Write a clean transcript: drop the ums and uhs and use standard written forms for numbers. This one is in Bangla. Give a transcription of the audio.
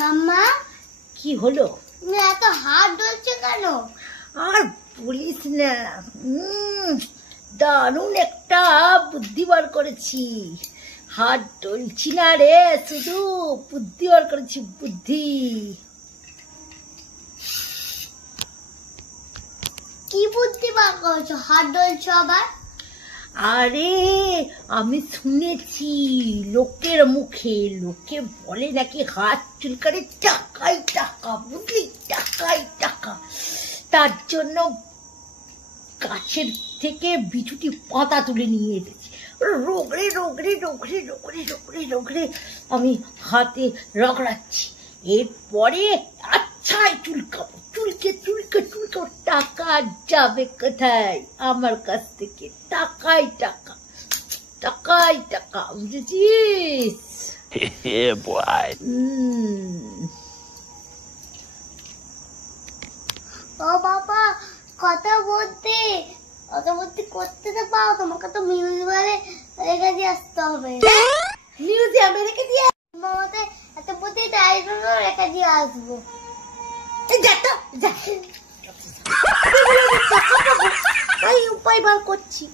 মাম্মা কি হলো? এত হাত ডলছে কেন? আর বলিস না, দারুণ একটা বুদ্ধি বার করেছি। হাত ডলছি না রে, শুধু বুদ্ধি বার করেছি, বুদ্ধি। কি বুদ্ধি বার করেছো? হাত ডলছো আবার? আরে আমি শুনেছি লোকের মুখে, লোকে বলে নাকি হাত চুলকালে টাকাই টাকা, বুঝলি, টাকাই টাকা। তার জন্য গাছের থেকে বিছুটি পাতা তুলে নিয়ে এসেছি, রোগড়ে রোগড়ে রোগড়ে রোগড়ে রোগড়ে রোগড়ে আমি হাতে রগড়াচ্ছি। এরপরে আচ্ছাই চুলকাবো, চুলকে চুলকে চুলকে টাকা যাবে কোথায় আমার কাছ থেকে? টাকাই টাকা, টাকাই টাকা, বুঝেছিস? ও বাবা, কথা বলতে অত বুদ্ধি করতে তো পাও, তোমাকে তো মিউজিয়ামে রেখে দিয়ে আসতে হবে। মিউজিয়ামে রেখে দিয়ে মামাতে এত বুদ্ধি তাই জন্য রেখে দিয়ে আসবো। যা, তাই উপায় বার করছি।